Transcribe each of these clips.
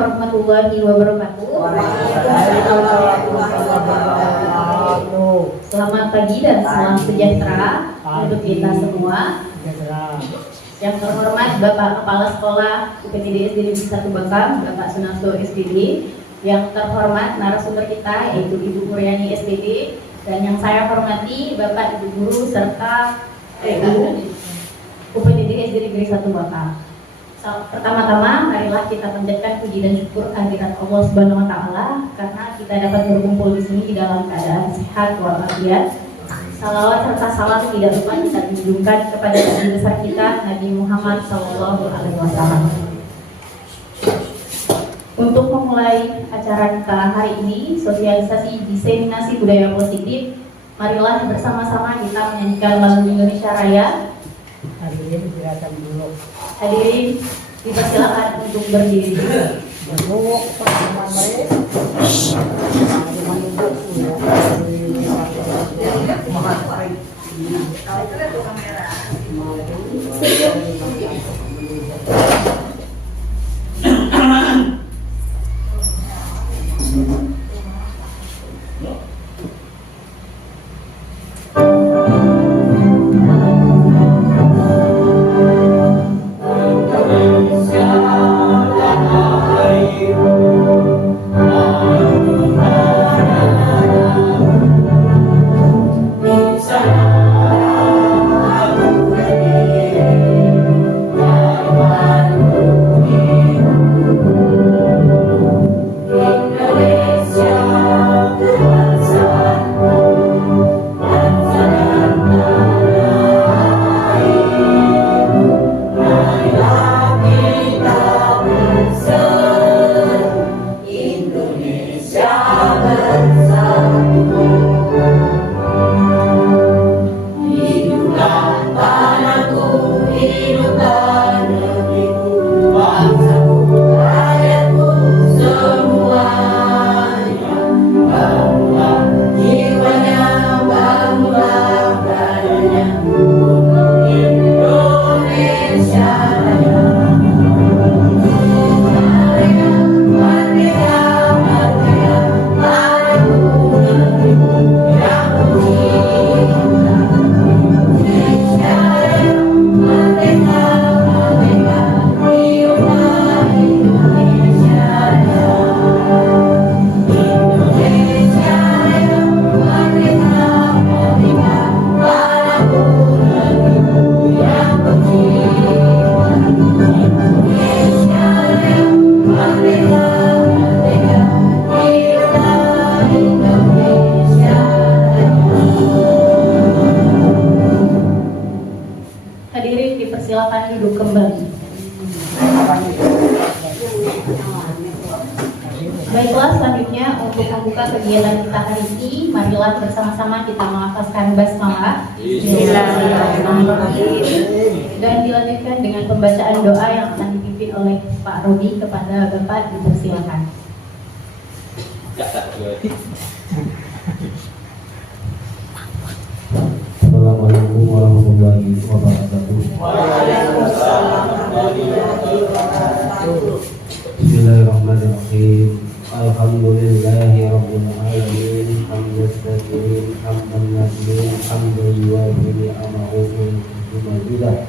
warahmatullahi wabarakatuh. Selamat pagi dan salam sejahtera untuk kita semua. Yang terhormat Bapak Kepala Sekolah UPTD SD Negeri 1 Bakam, Bapak Sunarso SPD. Yang terhormat narasumber kita yaitu Ibu Kuryani SPD, dan yang saya hormati Bapak Ibu Guru serta Ibu UPTD SD Negeri 1 Bakam. Pertama-tama marilah kita panjatkan puji dan syukur kehadirat Allah Subhanahu wa taala karena kita dapat berkumpul di sini di dalam keadaan sehat walafiat. Salawat serta salam tidak lupa kita tunjukkan kepada Nabi besar kita Nabi Muhammad SAW. Untuk memulai acara kita hari ini, sosialisasi diseminasi budaya positif, marilah bersama-sama kita menyanyikan lagu Indonesia Raya. Hadirin silakan dulu. Hadirin dipersilakan untuk berdiri. Berdua teman mereka. Baiklah, selanjutnya untuk membuka kegiatan kita hari ini, marilah bersama-sama kita melafazkan basmalah. Bismillahirrahmanirrahim. Dan dilanjutkan dengan pembacaan doa yang akan dipimpin oleh Pak Rodi kepada Bapak, dipersilakan. Assalamualaikum warahmatullahi wabarakatuh. Waalaikumsalam warahmatullahi wabarakatuh. Bismillahirrahmanirrahim. Alhamdulillahi rabbil alamin. Hamdan syakirin, hamdan nasirin, hamdan yuwafi ni'amahu wa mazidah.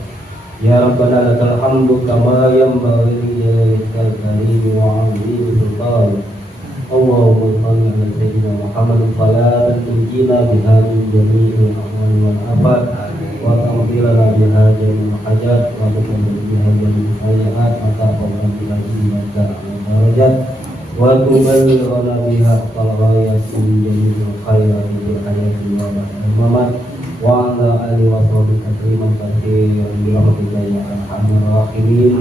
Ya Rabbana lakal hamdu kama yanbaghi li jalalika al-karim wa 'azimi sultan. Allahumma salli ala sayyidina Muhammad salatan tunjina biha min jami'il ahwal wal afat wa taghfirana biha jami'al hajat wa tuqabbal biha jami'al sayyi'at wa ta'ala biha innaka antal darajat wa tuballighna biha al-ghayat min jami'il khairat fil hayati wa ba'dal mamat wa ala alihi wa sahbihi takriman katsiran bi rahmatika ya arhamar rahimin.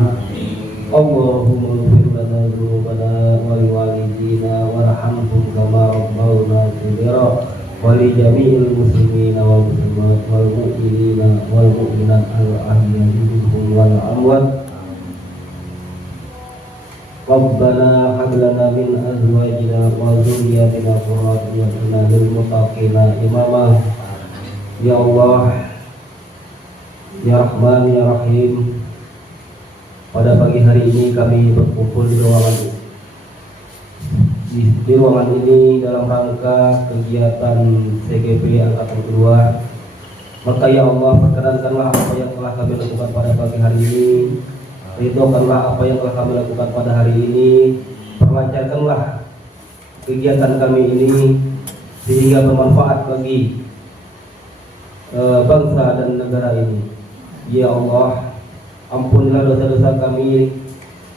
Allahumma ighfir lana dzunubana wa liwalidina warhamhum kama rabbawna shaghira wa li jami'il muslimina wal muslimat wal mu'minina wal mu'minat al-ahya'i minhum wal amwat. Rabbana hab lana min azwajina wa dhurriyyatina qurrata a'yunin lil muttaqina imama. Ya Allah, ya Rahman, ya Rahim, pada pagi hari ini kami berkumpul di ruangan di ruangan ini dalam rangka kegiatan CGP angkatan kedua. Maka ya Allah, perkenankanlah apa yang telah kami lakukan pada pagi hari ini, ridhokanlah apa yang telah kami lakukan pada hari ini, perlancarkanlah kegiatan kami ini sehingga bermanfaat bagi bangsa dan negara ini. Ya Allah, ampunilah dosa-dosa kami,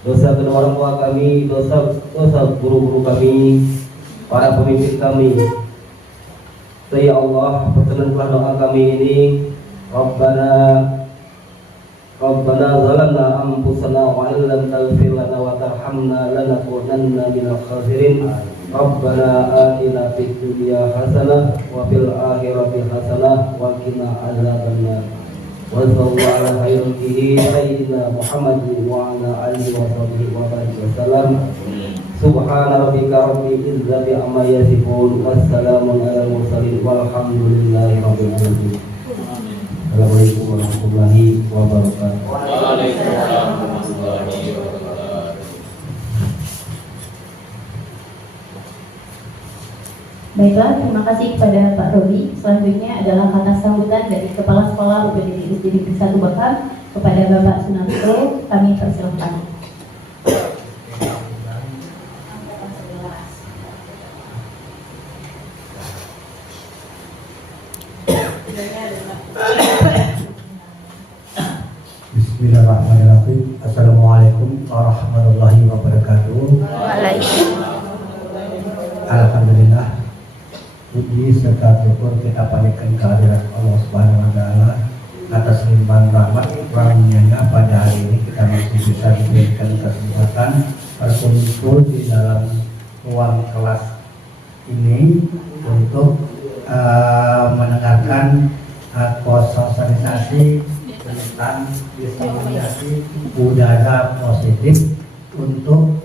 dosa kedua orang tua kami, dosa guru-guru kami, para pemimpin kami. Ya Allah, perkenankanlah doa kami ini. Rabbana zalamna anfusana wa illam taghfir lana wa tarhamna lanakunanna minal khasirin. Rabbana atina fid dunya hasanah wa fil akhirati hasanah wa qina adzabannar. Wa sallallahu ala khairil sayyidina Muhammadin wa ala alihi wa sahbihi wa barik wasallam. Subhana rabbika rabbil izzati amma yasifun, wassalamun alal mursalin, walhamdulillahi rabbil alamin. Assalamualaikum warahmatullahi wabarakatuh. Waalaikumsalam warahmatullahi wabarakatuh. Baiklah, terima kasih kepada Pak Rodi. Selanjutnya adalah kata sambutan dari Kepala Sekolah UPTD Negeri 1 Bakam kepada Bapak Sunarso. Kami persilahkan. Bismillahirrahmanirrahim. Assalamualaikum warahmatullahi wabarakatuh. Alhamdulillah, puji serta syukur kita panjatkan kehadirat Allah Subhanahu wa taala atas limpahan rahmat karunia-Nya. Pada hari ini kita masih bisa diberikan kesempatan berkumpul di dalam ruang kelas ini untuk mendengarkan sosialisasi tentang diseminasi budaya positif untuk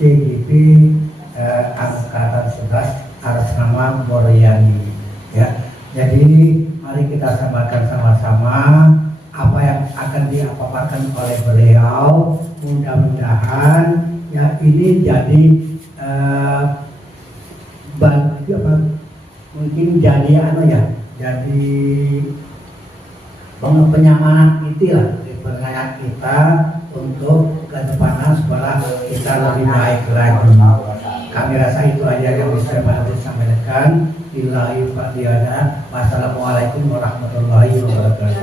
TGP angkatan 11 atas nama Boryani. Ya, jadi mari kita samakan sama-sama apa yang akan dipaparkan oleh beliau. Mudah-mudahan ya ini jadi mungkin jadi jadi penyamanan itulah pengayak kita untuk ke depan sekolah kita lebih baik lagi. Kami rasa itu aja yang bisa saya sampaikan. Billahi fadiyana. Wassalamualaikum warahmatullahi wabarakatuh.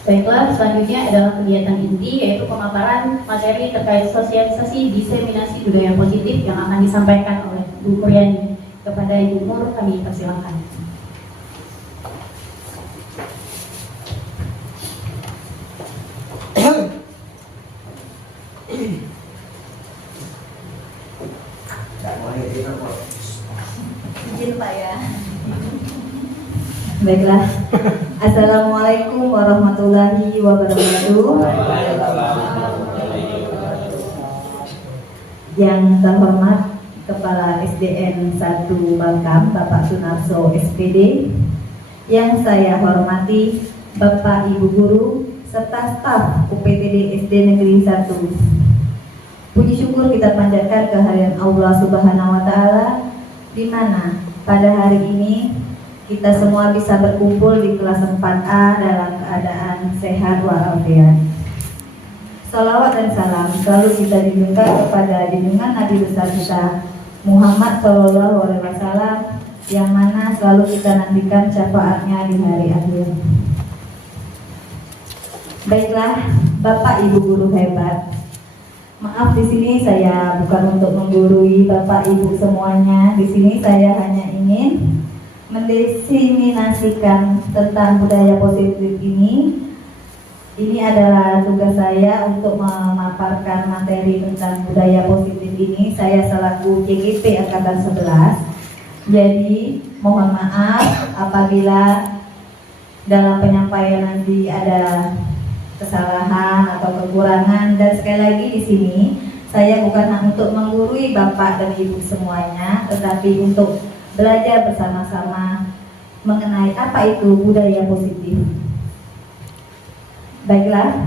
Baiklah, selanjutnya adalah kegiatan inti, yaitu pemaparan materi terkait sosialisasi diseminasi budaya positif yang akan disampaikan oleh Bu Kuryani. Kepada Ibu Nur, kami persilakan. Izin Pak ya. Baiklah. Assalamualaikum warahmatullahi wabarakatuh. Yang terhormat Kepala SDN 1 Bakam Bapak Sunarso SPD, yang saya hormati Bapak Ibu Guru serta staf UPTD SD Negeri 1. Puji syukur kita panjatkan kehadiran Allah Subhanahu wa taala, di mana pada hari ini kita semua bisa berkumpul di kelas 4A dalam keadaan sehat walafiat. Salawat dan salam selalu kita junjungkan kepada junjungan Nabi besar kita Muhammad SAW, yang mana selalu kita nantikan syafaatnya di hari akhir. Baiklah, Bapak Ibu guru hebat. Maaf, di sini saya bukan untuk menggurui Bapak Ibu semuanya. Di sini saya hanya ingin mendiseminasikan tentang budaya positif ini. Ini adalah tugas saya untuk memaparkan materi tentang budaya positif ini. Saya selaku CGP Angkatan 11. Jadi mohon maaf apabila dalam penyampaian nanti ada kesalahan atau kekurangan. Dan sekali lagi di sini saya bukan untuk menggurui Bapak dan Ibu semuanya, tetapi untuk belajar bersama-sama mengenai apa itu budaya positif. Baiklah.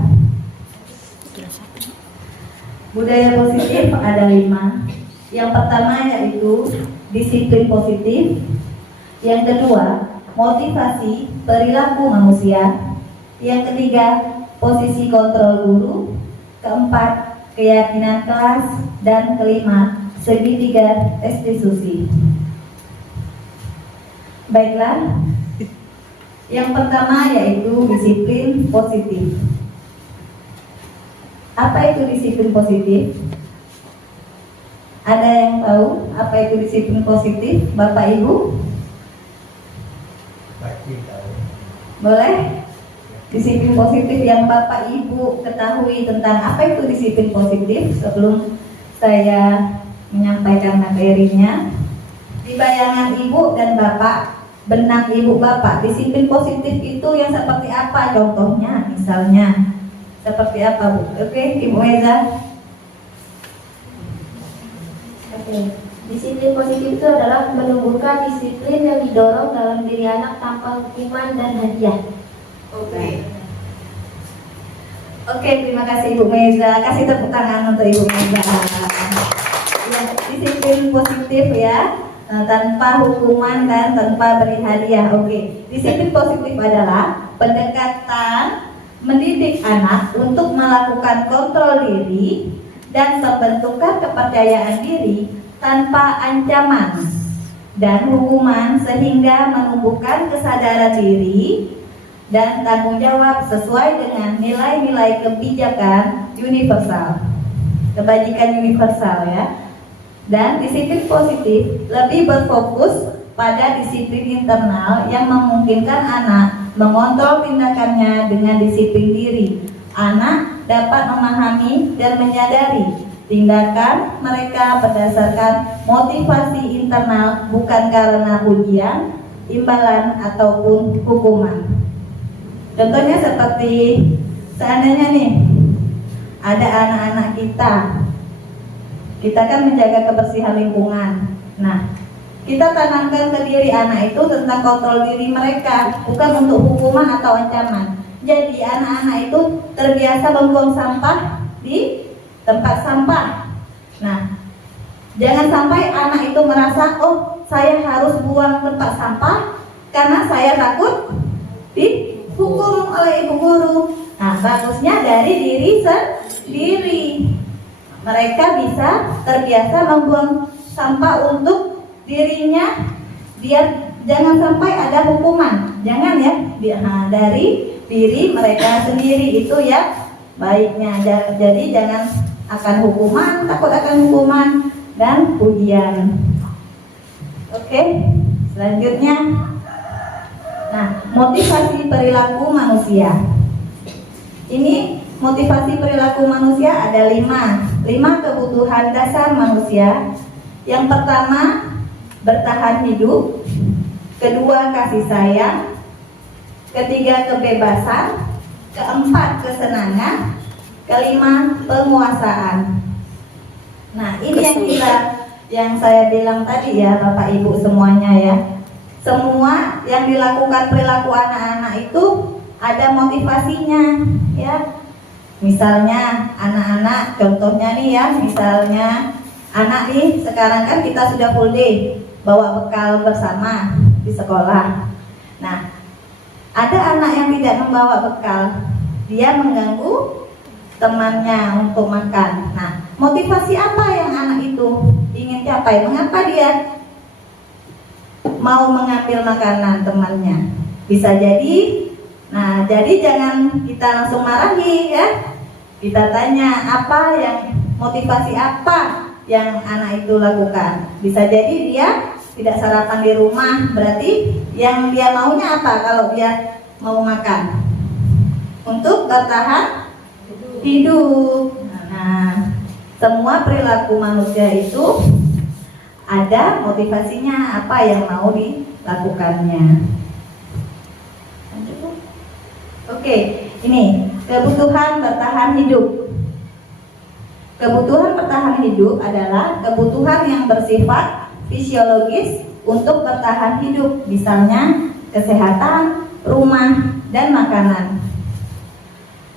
Budaya positif ada 5. Yang pertama yaitu disiplin positif. Yang kedua, motivasi perilaku manusia. Yang ketiga, posisi kontrol guru. Keempat, keyakinan kelas. Dan kelima, segitiga restitusi. Baiklah. Yang pertama yaitu disiplin positif. Apa itu disiplin positif? Ada yang tahu apa itu disiplin positif, Bapak Ibu? Boleh? Disiplin positif yang Bapak Ibu ketahui tentang apa itu disiplin positif sebelum saya menyampaikan materinya. Di bayangan Ibu dan Bapak, benak Ibu Bapak, disiplin positif itu yang seperti apa contohnya? Misalnya seperti apa, Bu? Oke, Ibu Eza. Oke. Disiplin positif itu adalah menumbuhkan disiplin yang didorong dalam diri anak tanpa hukuman dan hadiah. Oke, terima kasih Ibu Meza. Kasih tepuk tangan untuk Ibu Meza. Ya, disiplin positif ya, tanpa hukuman dan tanpa beri hadiah. Oke, disiplin positif adalah pendekatan mendidik anak untuk melakukan kontrol diri dan pembentukan kepercayaan diri tanpa ancaman dan hukuman sehingga menumbuhkan kesadaran diri dan tanggung jawab sesuai dengan nilai-nilai kebijakan universal, kebajikan universal ya. Dan disiplin positif lebih berfokus pada disiplin internal yang memungkinkan anak mengontrol tindakannya dengan disiplin diri. Anak dapat memahami dan menyadari tindakan mereka berdasarkan motivasi internal, bukan karena pujian, imbalan, ataupun hukuman. Contohnya seperti seandainya nih ada anak-anak kita kan menjaga kebersihan lingkungan. Nah, kita tanamkan ke diri anak itu tentang kontrol diri mereka, bukan untuk hukuman atau ancaman. Jadi anak-anak itu terbiasa membuang sampah di tempat sampah. Nah, jangan sampai anak itu merasa, oh saya harus buang tempat sampah karena saya takut dihukum oleh ibu guru. Nah, bagusnya dari diri sendiri. Mereka bisa terbiasa membuang sampah untuk dirinya, biar jangan sampai ada hukuman. Jangan ya, dari diri mereka sendiri itu ya baiknya. Jadi jangan akan hukuman, takut akan hukuman dan pujian. Oke, selanjutnya, nah, motivasi perilaku manusia. Ini motivasi perilaku manusia ada 5 kebutuhan dasar manusia. Yang pertama, bertahan hidup. Kedua, kasih sayang. Ketiga, kebebasan. Keempat, kesenangan. Kelima, penguasaan. Nah, ini yang saya bilang tadi ya, Bapak Ibu semuanya ya. Semua yang dilakukan perilaku anak-anak itu ada motivasinya ya. Misalnya anak-anak, contohnya nih ya, misalnya anak nih sekarang kan kita sudah full day bawa bekal bersama di sekolah. Nah, ada anak yang tidak membawa bekal, dia mengganggu temannya untuk makan. Nah, motivasi apa yang anak itu ingin capai? Mengapa dia mau mengambil makanan temannya? Bisa jadi, nah jadi jangan kita langsung marahi ya. Kita tanya apa yang motivasi apa yang anak itu lakukan. Bisa jadi dia tidak sarapan di rumah, berarti yang dia maunya apa kalau dia mau makan? Untuk bertahan hidup. Nah, semua perilaku manusia itu ada motivasinya apa yang mau dilakukannya. Oke, ini kebutuhan bertahan hidup. Kebutuhan bertahan hidup adalah kebutuhan yang bersifat fisiologis untuk bertahan hidup, misalnya kesehatan, rumah, dan makanan.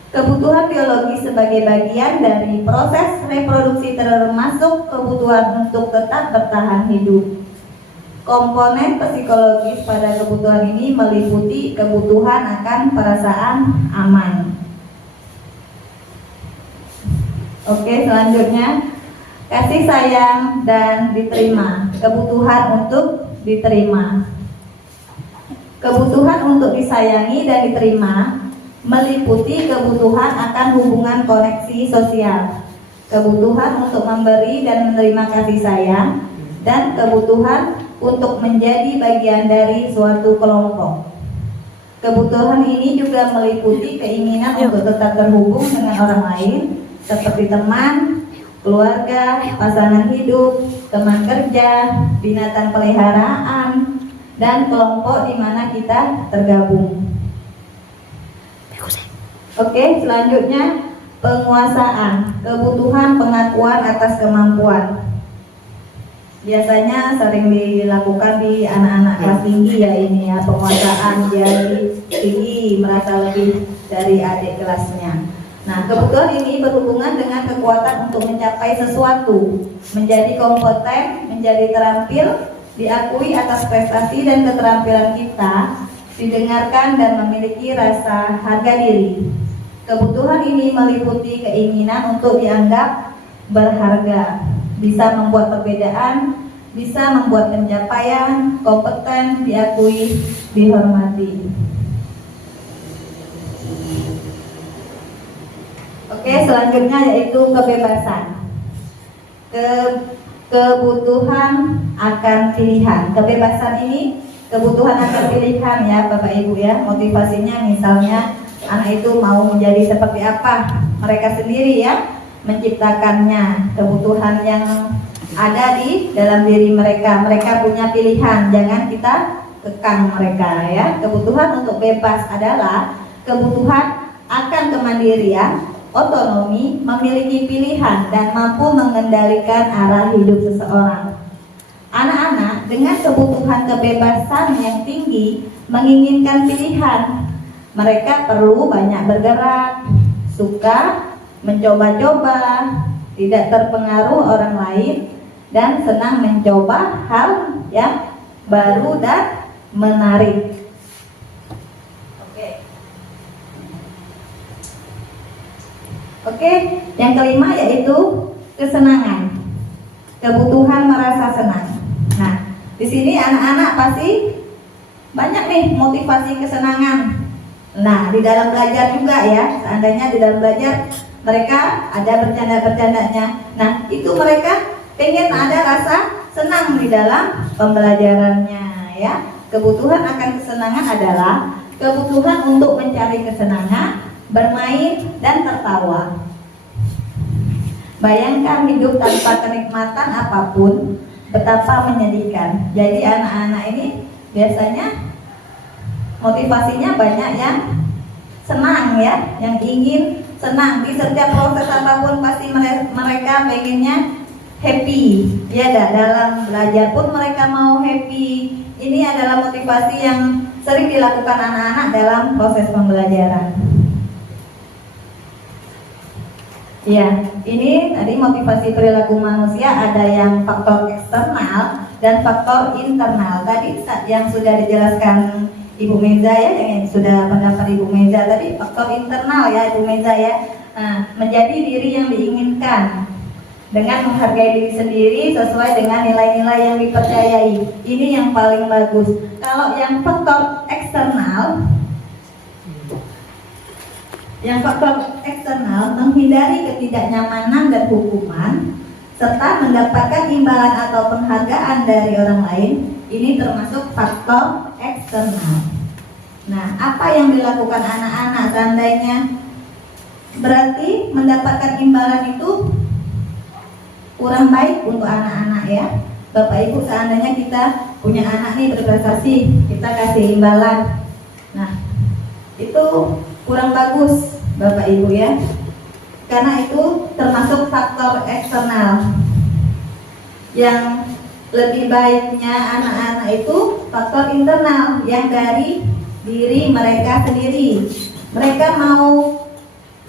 Kebutuhan biologi sebagai bagian dari proses reproduksi termasuk kebutuhan untuk tetap bertahan hidup. Komponen psikologis pada kebutuhan ini meliputi kebutuhan akan perasaan aman. Oke, selanjutnya kasih sayang dan diterima. Kebutuhan untuk diterima. Kebutuhan untuk disayangi dan diterima meliputi kebutuhan akan hubungan koneksi sosial, kebutuhan untuk memberi dan menerima kasih sayang, dan kebutuhan untuk menjadi bagian dari suatu kelompok. Kebutuhan ini juga meliputi keinginan untuk tetap terhubung dengan orang lain, seperti teman, keluarga, pasangan hidup, teman kerja, binatang peliharaan, dan kelompok di mana kita tergabung. Oke, selanjutnya penguasaan, kebutuhan pengakuan atas kemampuan. Biasanya sering dilakukan di anak-anak kelas tinggi ya ini ya, penguasaan dia tinggi, merasa lebih dari adik kelasnya. Nah, kebutuhan ini berhubungan dengan kekuatan untuk mencapai sesuatu, menjadi kompeten, menjadi terampil, diakui atas prestasi dan keterampilan kita, didengarkan dan memiliki rasa harga diri. Kebutuhan ini meliputi keinginan untuk dianggap berharga, bisa membuat perbedaan, bisa membuat pencapaian, kompeten, diakui, dihormati. Oke, selanjutnya yaitu kebebasan. Kebutuhan akan pilihan. Kebebasan ini kebutuhan akan pilihan ya Bapak Ibu ya. Motivasinya misalnya anak itu mau menjadi seperti apa, mereka sendiri ya menciptakannya. Kebutuhan yang ada di dalam diri mereka, mereka punya pilihan, jangan kita kekang mereka ya. Kebutuhan untuk bebas adalah kebutuhan akan kemandirian, otonomi, memiliki pilihan dan mampu mengendalikan arah hidup seseorang. Anak-anak dengan kebutuhan kebebasan yang tinggi menginginkan pilihan. Mereka perlu banyak bergerak, suka mencoba-coba, tidak terpengaruh orang lain, dan senang mencoba hal yang baru dan menarik. Oke, yang kelima yaitu kesenangan. Kebutuhan merasa senang. Nah, di sini anak-anak pasti banyak nih motivasi kesenangan. Nah, di dalam belajar juga ya, seandainya di dalam belajar mereka ada bercanda-bercandanya. Nah, itu mereka pengen ada rasa senang di dalam pembelajarannya ya. Kebutuhan akan kesenangan adalah kebutuhan untuk mencari kesenangan, bermain, dan tertawa. Bayangkan hidup tanpa kenikmatan apapun, betapa menyedihkan. Jadi anak-anak ini biasanya motivasinya banyak yang senang ya, yang ingin senang. Di setiap proses apapun pasti mereka pengennya happy ya, dalam belajar pun mereka mau happy. Ini adalah motivasi yang sering dilakukan anak-anak dalam proses pembelajaran. Ya, ini tadi motivasi perilaku manusia ada yang faktor eksternal dan faktor internal. Tadi yang sudah dijelaskan Ibu Meza ya, yang sudah pendapat Ibu Meza tadi faktor internal ya Ibu Meza ya. Nah, menjadi diri yang diinginkan dengan menghargai diri sendiri sesuai dengan nilai-nilai yang dipercayai. Ini yang paling bagus. Kalau yang faktor eksternal, menghindari ketidaknyamanan dan hukuman serta mendapatkan imbalan atau penghargaan dari orang lain, ini termasuk faktor eksternal. Nah, apa yang dilakukan anak-anak seandainya berarti mendapatkan imbalan itu kurang baik untuk anak-anak ya. Bapak Ibu, seandainya kita punya anak nih berprestasi, kita kasih imbalan. Nah, itu kurang bagus Bapak Ibu ya. Karena itu termasuk faktor eksternal. Yang lebih baiknya anak-anak itu faktor internal yang dari diri mereka sendiri. Mereka mau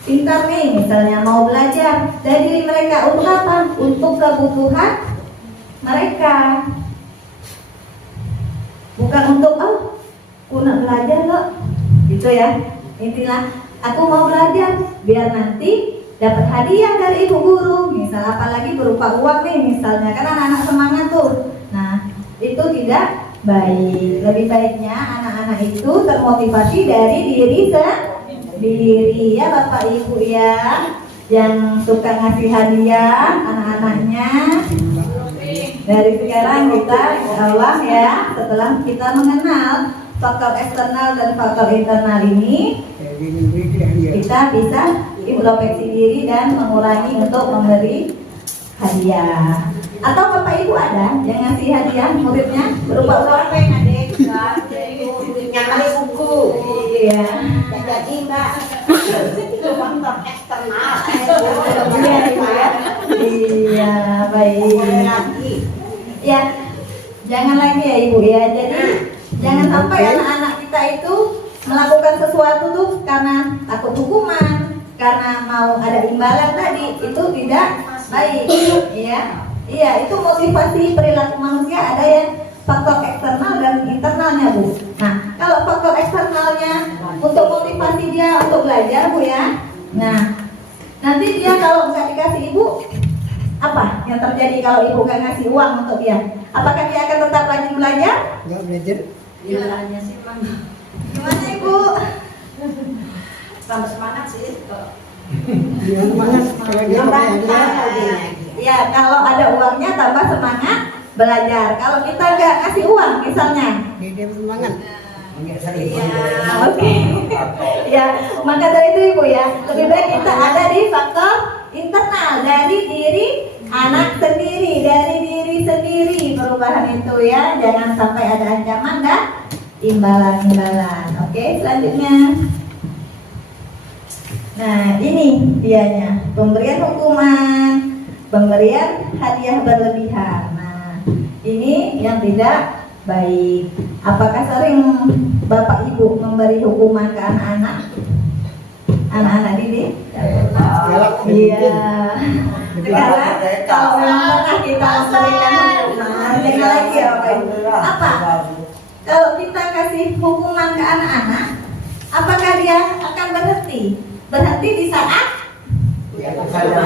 pintar nih, misalnya mau belajar dari diri mereka untuk apa? Untuk kebutuhan mereka, bukan untuk aku nak belajar loh, gitu ya. Intinya aku mau belajar biar nanti dapat hadiah dari ibu guru, misal apalagi berupa uang nih misalnya, kan anak-anak semangat tuh. Nah itu tidak baik. Lebih baiknya anak-anak itu termotivasi dari diri sendiri ya Bapak Ibu ya, yang suka ngasih hadiah anak-anaknya. Dari sekarang kita insya Allah ya, setelah kita mengenal faktor eksternal dan faktor internal ini, kita bisa introspeksi diri dan mengurangi untuk memberi hadiah. Atau Bapak Ibu ada yang ngasih hadiah muridnya berupa uang? Nyamali buku. Iya. Jadi Mbak, itu faktor eksternal. Iya, baik. Ya, jangan lagi ya Ibu ya. Jadi jangan sampai anak-anak kita itu melakukan sesuatu tuh karena takut hukuman, karena mau ada imbalan tadi, itu tidak baik. Iya, itu motivasi perilaku manusia ada yang faktor eksternal dan internalnya Bu. Nah, kalau faktor eksternalnya untuk motivasi dia untuk belajar Bu ya. Nah, nanti dia kalau nggak dikasih ibu, apa yang terjadi kalau ibu nggak ngasih uang untuk dia? Apakah dia akan tetap rajin belajar? Nggak belajar. Gimana sih Bang? Gimana Ibu? Tambah semangat sih. Semangat. Kalau dia Ya, kalau ada uangnya tambah semangat belajar. Kalau kita nggak ngasih uang misalnya, dia semangat. Oke. Ya, maka dari itu Ibu ya, lebih baik kita ada di faktor internal dari diri anak sendiri, dari diri sendiri perubahan itu ya. Jangan sampai ada ancaman dan imbalan-imbalan. Oke, selanjutnya. Nah, ini dianya, pemberian hukuman, pemberian hadiah berlebihan. Nah, ini yang tidak baik. Apakah sering Bapak Ibu memberi hukuman ke anak-anak? Anak-anak didik? Iya. Sekarang kalau memang pernah kita memberikan hukuman, dengar lagi ya Bapak Ibu. Apa? Kalau kita kasih hukuman ke anak-anak, apakah dia akan berhenti? Berhenti di saat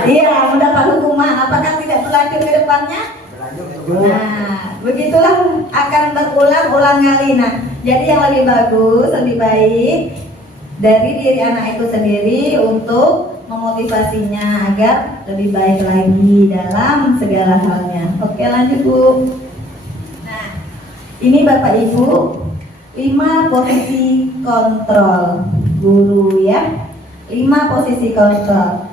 iya mendapat hukuman, apakah tidak berlanjut ke depannya? Nah, begitulah akan berulang-ulang kali. Nah, jadi yang lebih bagus, lebih baik dari diri anak itu sendiri untuk memotivasinya agar lebih baik lagi dalam segala halnya. Oke, lanjut Bu. Nah, ini Bapak Ibu 5 posisi kontrol guru ya. 5 posisi kontrol.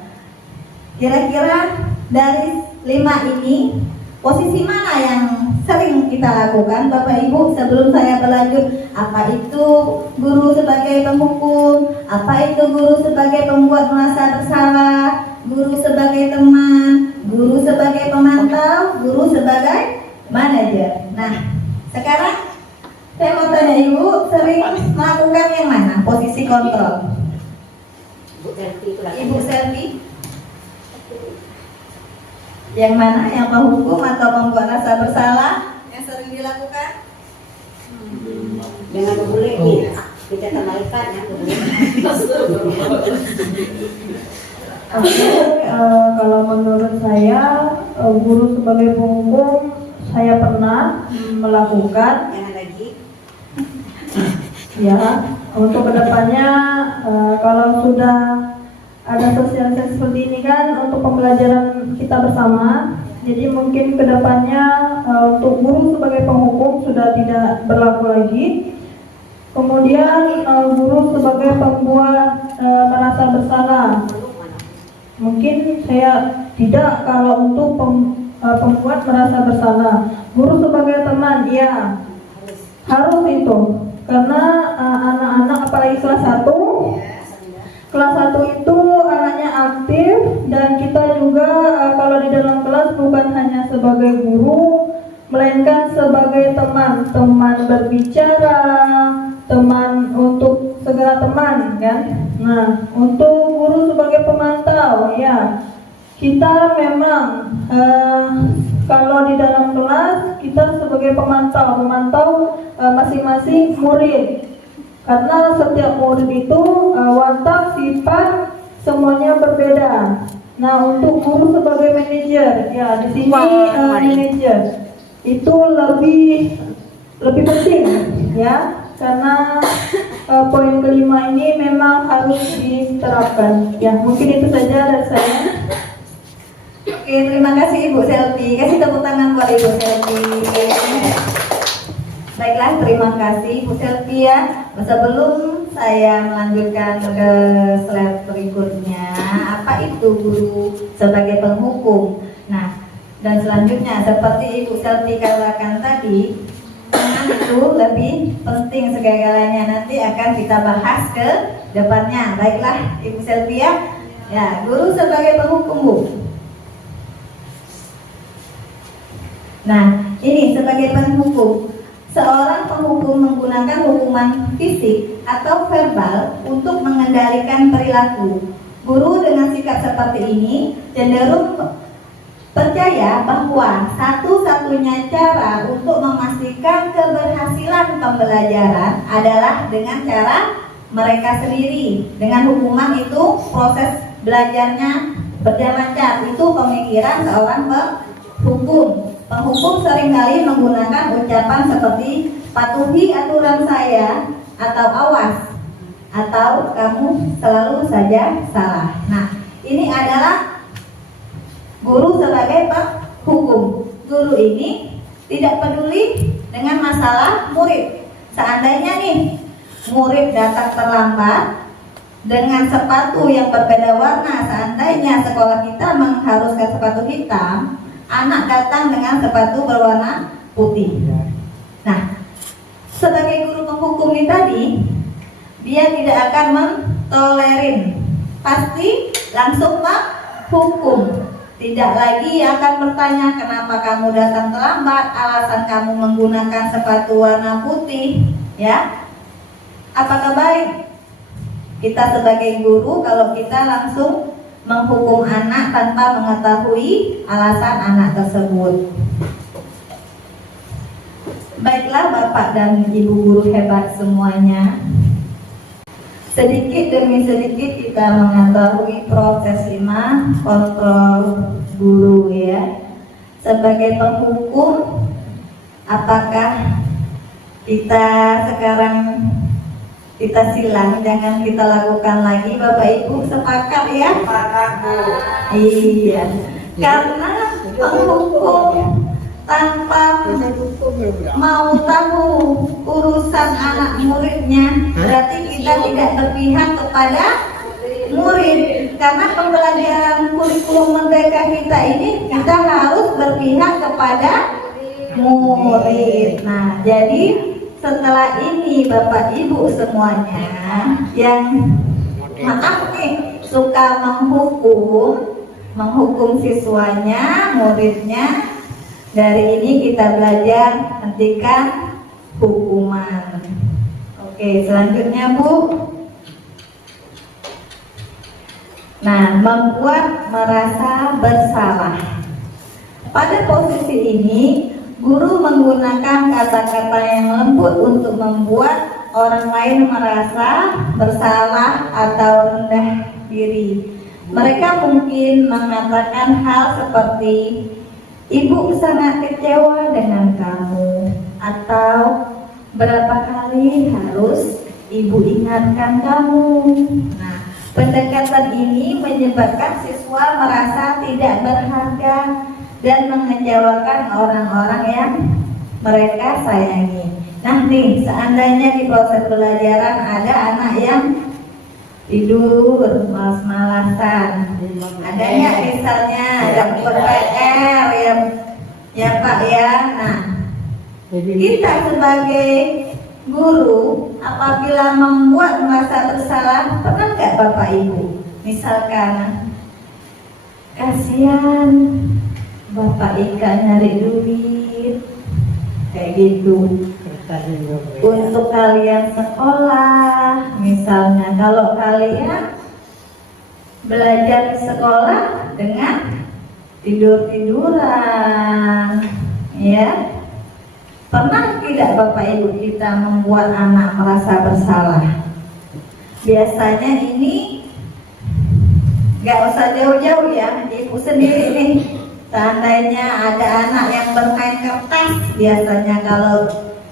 Kira-kira dari 5 ini posisi mana yang sering kita lakukan Bapak Ibu sebelum saya berlanjut? Apa itu guru sebagai penghukum? Apa itu guru sebagai pembuat merasa bersalah? Guru sebagai teman? Guru sebagai pemantau? Guru sebagai manajer? Nah, sekarang saya mau tanya Ibu, sering melakukan yang mana posisi kontrol? Ibu Selvi? Yang mana? Yang menghukum atau membuat rasa bersalah yang sering dilakukan? Jangan boleh kita kembalikan ya. Kalau menurut saya guru sebagai penghukum saya pernah melakukan. Jangan lagi. Ya, untuk kedepannya kalau sudah ada sosialisasi seperti ini kan untuk pembelajaran kita bersama, jadi mungkin kedepannya untuk guru sebagai penghukum sudah tidak berlaku lagi. Kemudian guru sebagai pembuat merasa bersalah, mungkin saya tidak kalau untuk pembuat merasa bersalah. Guru sebagai teman, ya harus itu, karena anak-anak apalagi kelas 1 itu anaknya aktif, dan kita juga kalau di dalam kelas bukan hanya sebagai guru, melainkan sebagai teman berbicara, teman untuk segala teman kan. Nah, untuk guru guru sebagai pemantau, ya. Kita memang kalau di dalam kelas kita sebagai pemantau masing-masing murid. Karena setiap murid itu watak, sifat semuanya berbeda. Nah, untuk guru sebagai manajer, ya di sini manajer itu lebih penting, ya, karena poin kelima ini memang harus diterapkan. Ya, mungkin itu saja dari saya. Oke, terima kasih Ibu Selvi. Kasih tepuk tangan buat Ibu Selvi. Baiklah, terima kasih Ibu Selvi ya. Sebelum saya melanjutkan ke slide berikutnya, apa itu guru sebagai penghukum? Nah, dan selanjutnya seperti Ibu Selvi katakan tadi, teman itu lebih penting segalanya. Nanti akan kita bahas ke depannya. Baiklah Ibu Selvi ya. Ya, guru sebagai penghukum, Bu. Nah, ini sebagai penghukum. Seorang penghukum menggunakan hukuman fisik atau verbal untuk mengendalikan perilaku. Guru dengan sikap seperti ini cenderung percaya bahwa satu-satunya cara untuk memastikan keberhasilan pembelajaran adalah dengan cara mereka sendiri. Dengan hukuman itu proses belajarnya berjalan. Itu pemikiran seorang penghukum. Penghukum seringkali menggunakan ucapan seperti patuhi aturan saya, atau awas, atau kamu selalu saja salah. Nah, ini adalah guru sebagai penghukum. Guru ini tidak peduli dengan masalah murid. Seandainya nih murid datang terlambat dengan sepatu yang berbeda warna, seandainya sekolah kita mengharuskan sepatu hitam, anak datang dengan sepatu berwarna putih. Nah, sebagai guru penghukum ini tadi, dia tidak akan mentolerin, pasti langsung menghukum. Tidak lagi akan bertanya kenapa kamu datang terlambat, alasan kamu menggunakan sepatu warna putih, ya. Apakah baik kita sebagai guru kalau kita langsung menghukum anak tanpa mengetahui alasan anak tersebut? Baiklah Bapak dan Ibu guru hebat semuanya, sedikit demi sedikit kita mengetahui proses 5 kontrol guru ya. Sebagai penghukum, apakah kita sekarang kita silang, jangan kita lakukan lagi. Bapak Ibu sepakat ya? Sepakat, Bu. Iya. Karena penghukum tanpa mau tahu urusan anak muridnya, berarti kita tidak berpihak kepada murid. Karena pembelajaran kurikulum merdeka kita ini, kita harus berpihak kepada murid. Nah, jadi setelah ini Bapak Ibu semuanya yang maaf nih suka menghukum siswanya, muridnya, dari ini kita belajar hentikan hukuman. Oke, selanjutnya Bu. Nah, membuat merasa bersalah. Pada posisi ini guru menggunakan kata-kata yang lembut untuk membuat orang lain merasa bersalah atau rendah diri. Mereka mungkin mengatakan hal seperti, "Ibu sangat kecewa dengan kamu," atau "Berapa kali harus ibu ingatkan kamu." Nah, pendekatan ini menyebabkan siswa merasa tidak berharga dan mengecewakan orang-orang yang mereka sayangi. Nah nih, seandainya di proses pelajaran ada anak yang tidur malas-malasan, adanya misalnya ada PR ya Pak ya. Nah, kita sebagai guru apabila membuat merasa bersalah, pernah nggak Bapak Ibu misalkan kasihan Bapak Ika nyari duit kayak gitu untuk kalian sekolah, misalnya kalau kalian belajar di sekolah dengan tidur-tiduran, ya. Pernah tidak Bapak Ibu kita membuat anak merasa bersalah? Biasanya ini gak usah jauh-jauh ya, ibu sendiri nih. Seandainya ada anak yang bermain kertas, biasanya kalau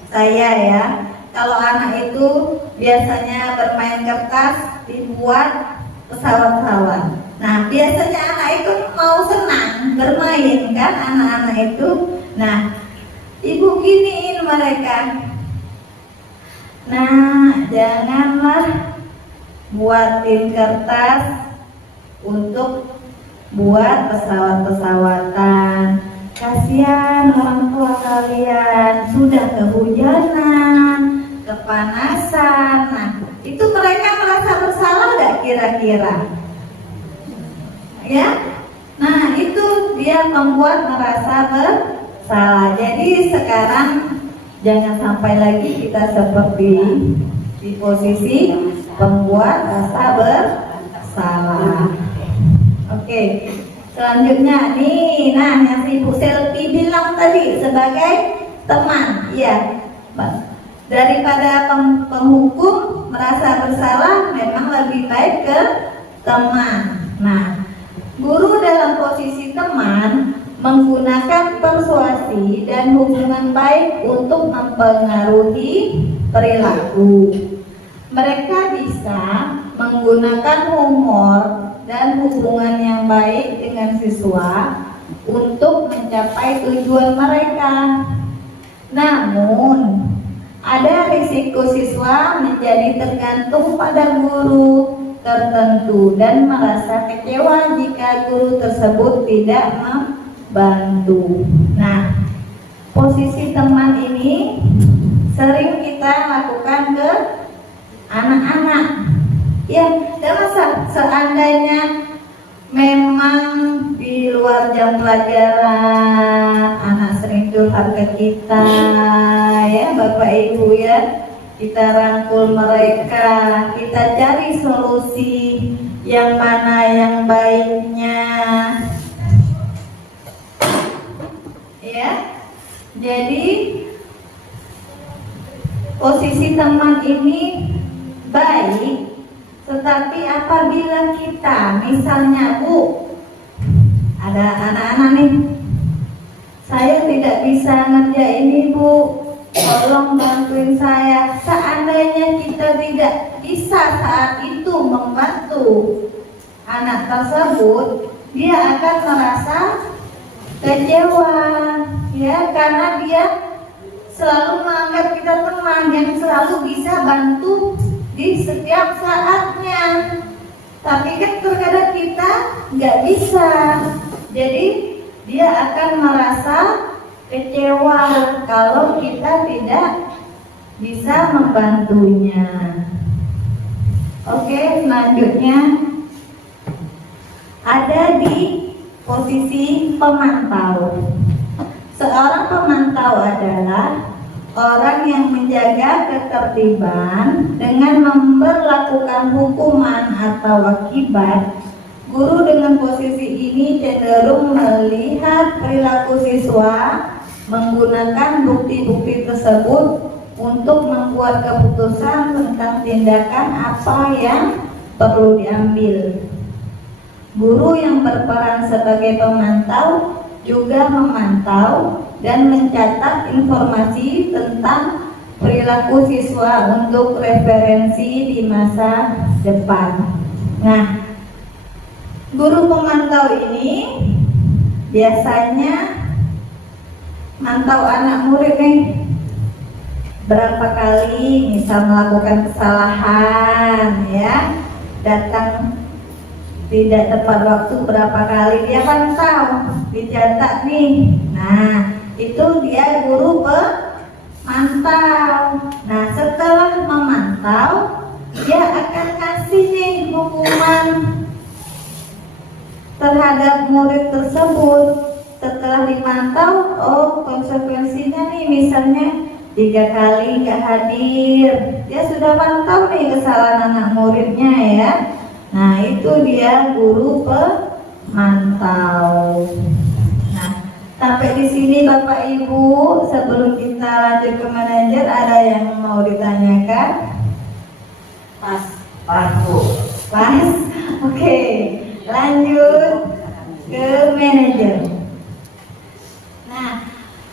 saya ya, kalau anak itu biasanya bermain kertas dibuat pesawat-pesawat. Nah, biasanya anak itu mau senang bermain kan, anak-anak itu. Nah, ibu giniin mereka. Nah, janganlah buatin kertas untuk buat pesawat-pesawatan. Kasihan orang tua kalian sudah kehujanan, kepanasan. Nah, itu mereka merasa bersalah gak kira-kira? Ya, nah itu dia membuat merasa bersalah. Jadi sekarang jangan sampai lagi kita seperti di posisi pembuat rasa bersalah. Oke, selanjutnya nih, nah yang Ibu Selvi bilang tadi sebagai teman, ya, daripada penghukum merasa bersalah, memang lebih baik ke teman. Nah, guru dalam posisi teman menggunakan persuasi dan hubungan baik untuk mempengaruhi perilaku. Mereka bisa menggunakan humor dan hubungan yang baik dengan siswa untuk mencapai tujuan mereka. Namun, ada risiko siswa menjadi tergantung pada guru tertentu dan merasa kecewa jika guru tersebut tidak membantu. Nah, posisi teman ini sering kita lakukan ke anak-anak. Ya, dan seandainya memang di luar jam pelajaran anak sering curhat ke kita, ya Bapak Ibu ya, kita rangkul mereka, kita cari solusi yang mana yang baiknya, ya. Jadi posisi teman ini baik, tetapi apabila kita misalnya Bu, ada anak-anak nih, saya tidak bisa ngerjain ini Bu, tolong bantuin saya. Seandainya kita tidak bisa saat itu membantu anak tersebut, dia akan merasa kecewa, ya, karena dia selalu menganggap kita teman yang selalu bisa bantu di setiap saatnya. Tapi kan terkadang kita nggak bisa, jadi dia akan merasa kecewa kalau kita tidak bisa membantunya. Oke, selanjutnya ada di posisi pemantau. Seorang pemantau adalah orang yang menjaga ketertiban dengan memberlakukan hukuman atau akibat. Guru dengan posisi ini cenderung melihat perilaku siswa, menggunakan bukti-bukti tersebut untuk membuat keputusan tentang tindakan apa yang perlu diambil. Guru yang berperan sebagai pemantau juga memantau dan mencatat informasi tentang perilaku siswa untuk referensi di masa depan. Nah, guru pemantau ini biasanya mantau anak murid nih, berapa kali misal melakukan kesalahan, ya, datang tidak tepat waktu berapa kali dia pantau, dicatat nih. Nah, itu dia guru pemantau. Nah, setelah memantau, dia akan kasih nih hukuman terhadap murid tersebut. Setelah dimantau, oh konsekuensinya nih misalnya 3 kali nggak hadir, dia sudah pantau nih kesalahan anak muridnya, ya. Nah, itu dia guru pemantau. Nah, sampai di sini Bapak Ibu, sebelum kita lanjut ke manajer, ada yang mau ditanyakan? Pas. Oke, lanjut ke manajer. Nah,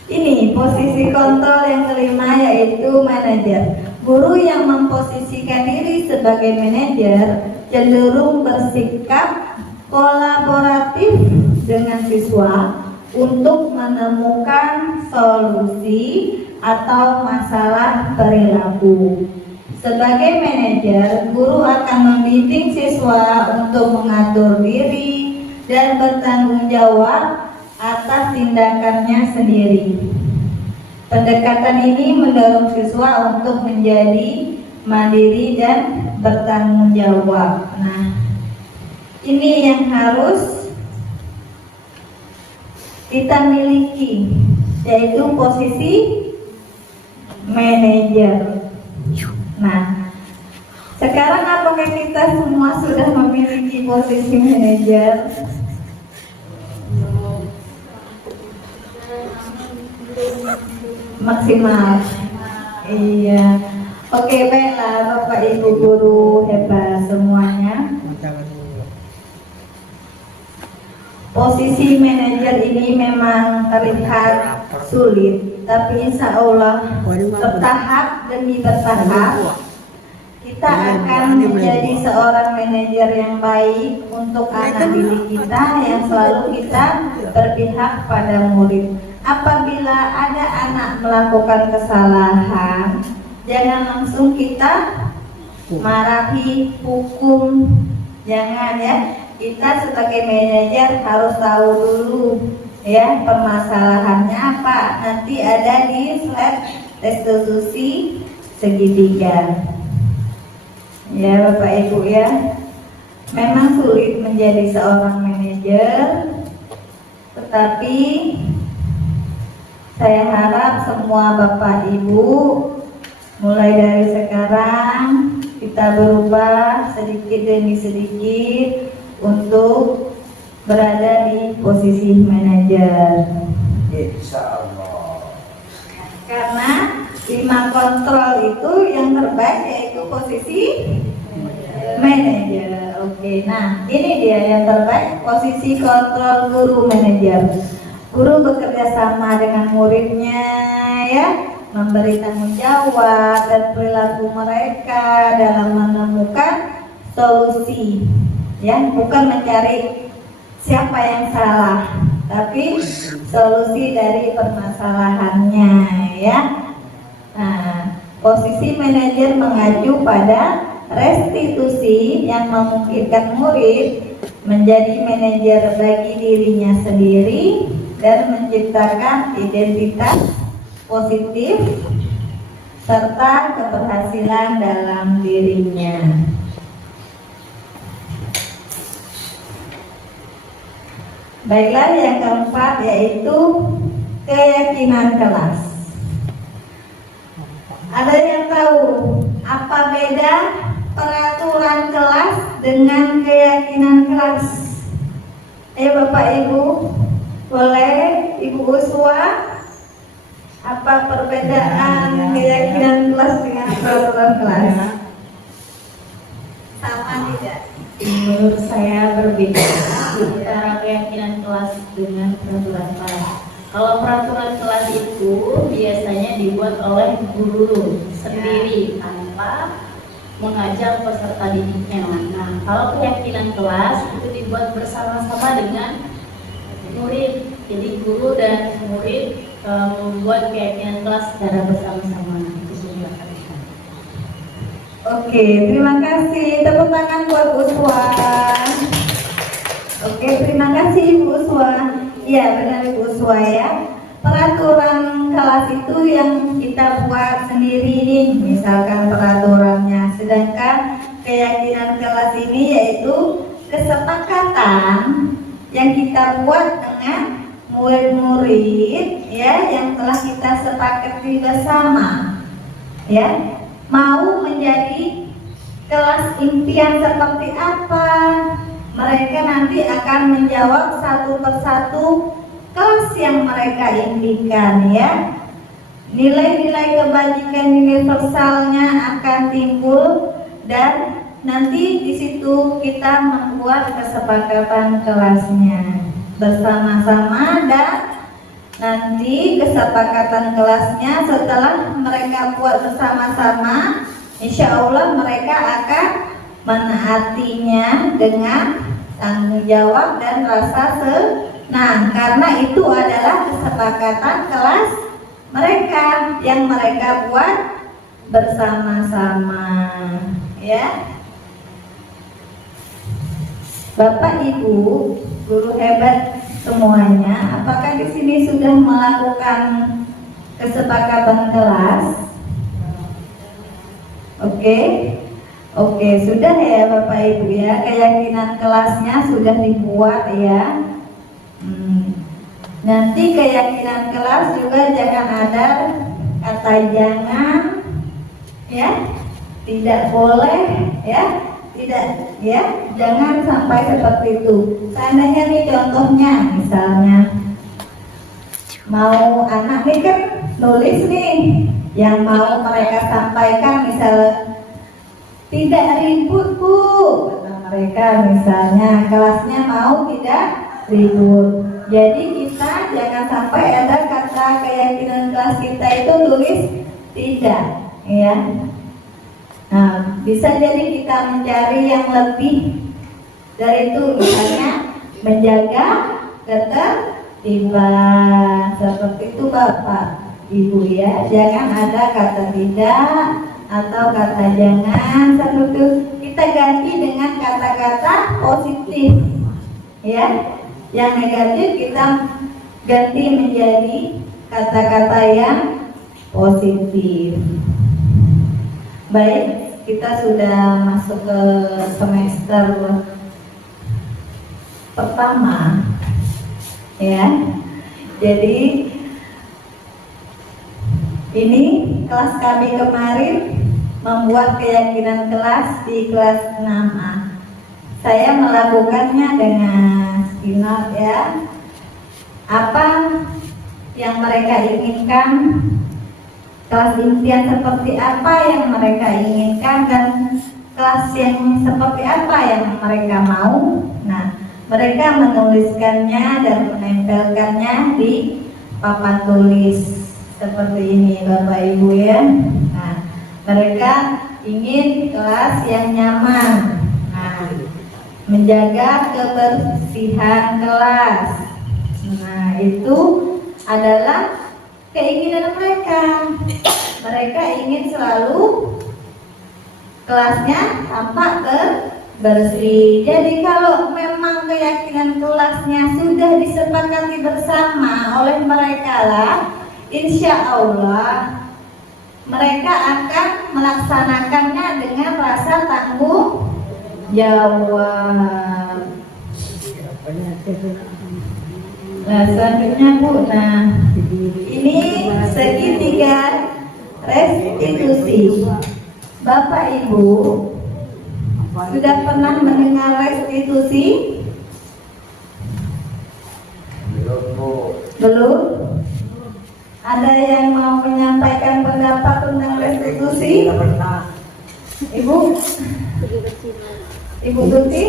ini posisi kontrol yang kelima yaitu manajer. Guru yang memposisikan diri sebagai manajer cenderung bersikap kolaboratif dengan siswa untuk menemukan solusi atau masalah perilaku. Sebagai manajer, guru akan membimbing siswa untuk mengatur diri dan bertanggung jawab atas tindakannya sendiri. Pendekatan ini mendorong siswa untuk menjadi mandiri dan bertanggung jawab. Nah, ini yang harus kita miliki, yaitu posisi manajer. Nah, sekarang apakah kita semua sudah memiliki posisi manajer? Maksimal. Iya. Oke, baiklah Bapak Ibu guru hebat semuanya. Posisi manajer ini memang terlihat sulit, tapi insya Allah bertahap demi bertahap kita akan menjadi seorang manajer yang baik untuk anak didik kita, yang selalu kita berpihak pada murid. Apabila ada anak melakukan kesalahan, jangan langsung kita marahi, hukum, jangan ya. Kita sebagai manajer harus tahu dulu ya permasalahannya apa. Nanti ada di slide restitusi segitiga. Ya Bapak Ibu ya, memang sulit menjadi seorang manajer, tetapi saya harap semua Bapak Ibu mulai dari sekarang kita berubah sedikit demi sedikit untuk berada di posisi manajer. Insyaallah. Karena 5 kontrol itu yang terbaik yaitu posisi manajer. Oke, nah ini dia yang terbaik, posisi kontrol guru manajer. Guru bekerja sama dengan muridnya ya, memberi tanggung jawab dan perilaku mereka dalam menemukan solusi ya, bukan mencari siapa yang salah, tapi solusi dari permasalahannya ya. Nah, posisi manajer mengacu pada restitusi yang memungkinkan murid menjadi manajer bagi dirinya sendiri dan menciptakan identitas positif serta keberhasilan dalam dirinya. Baiklah, yang keempat yaitu keyakinan kelas. Ada yang tahu apa beda peraturan kelas dengan keyakinan kelas? Bapak Ibu, boleh Ibu Uswa, apa perbedaan keyakinan kelas dengan peraturan kelas? Sama tidak? Menurut saya berbeda antara keyakinan kelas dengan peraturan kelas. Kalau peraturan kelas itu biasanya dibuat oleh guru sendiri tanpa mengajak peserta didiknya. Nah, kalau keyakinan kelas itu dibuat bersama-sama dengan murid. Jadi guru dan murid membuat keyakinan kelas secara bersama-sama. Oke, terima kasih. Tepuk tangan buat Uswa. Oke, terima kasih Ibu Uswa. Iya, benar Ibu Uswa ya. Peraturan kelas itu yang kita buat sendiri nih, misalkan peraturannya. Sedangkan keyakinan kelas ini yaitu kesepakatan yang kita buat dengan murid-murid ya, yang telah kita sepakati bersama ya, mau menjadi kelas impian seperti apa. Mereka nanti akan menjawab satu persatu kelas yang mereka impikan ya. Nilai-nilai kebajikan universalnya akan timbul dan nanti di situ kita membuat kesepakatan kelasnya bersama-sama, dan nanti kesepakatan kelasnya setelah mereka buat bersama-sama, insya Allah mereka akan menaatinya dengan tanggung jawab dan rasa senang, karena itu adalah kesepakatan kelas mereka yang mereka buat bersama-sama ya. Bapak Ibu guru hebat semuanya, apakah di sini sudah melakukan kesepakatan kelas? Oke, sudah ya Bapak Ibu ya, keyakinan kelasnya sudah dibuat ya. Nanti keyakinan kelas juga jangan ada kata jangan ya, tidak boleh ya, tidak ya, jangan sampai seperti itu. Seandainya nih contohnya, misalnya mau anak nih kan nulis nih yang mau mereka sampaikan, misalnya tidak ribut Bu, kata mereka, misalnya kelasnya mau tidak ribut. Jadi kita jangan sampai ada kata keyakinan kelas kita itu tulis tidak ya. Nah, bisa jadi kita mencari yang lebih dari itu, misalnya menjaga ketertiban, seperti itu Bapak Ibu ya. Jangan ada kata tidak atau kata jangan, seperti itu. Kita ganti dengan kata-kata positif ya. Yang negatif kita ganti menjadi kata-kata yang positif. Baik, kita sudah masuk ke semester pertama ya. Jadi ini kelas kami kemarin membuat keyakinan kelas di kelas 6A. Saya melakukannya dengan skenario ya. Apa yang mereka inginkan, kelas impian seperti apa yang mereka inginkan, dan kelas yang seperti apa yang mereka mau. Nah, mereka menuliskannya dan menempelkannya di papan tulis seperti ini Bapak Ibu ya. Nah, mereka ingin kelas yang nyaman, nah, menjaga kebersihan kelas. Nah, itu adalah keinginan mereka. Mereka ingin selalu kelasnya tampak bersih. Jadi kalau memang keyakinan kelasnya sudah disepakati bersama oleh mereka lah, insya Allah mereka akan melaksanakannya dengan rasa tanggung jawab. Nah, selanjutnya Bu, nah ini segitiga restitusi. Bapak Ibu sudah pernah mendengar restitusi? Belum? Ada yang mau menyampaikan pendapat tentang restitusi? Ibu? Ibu Tuti?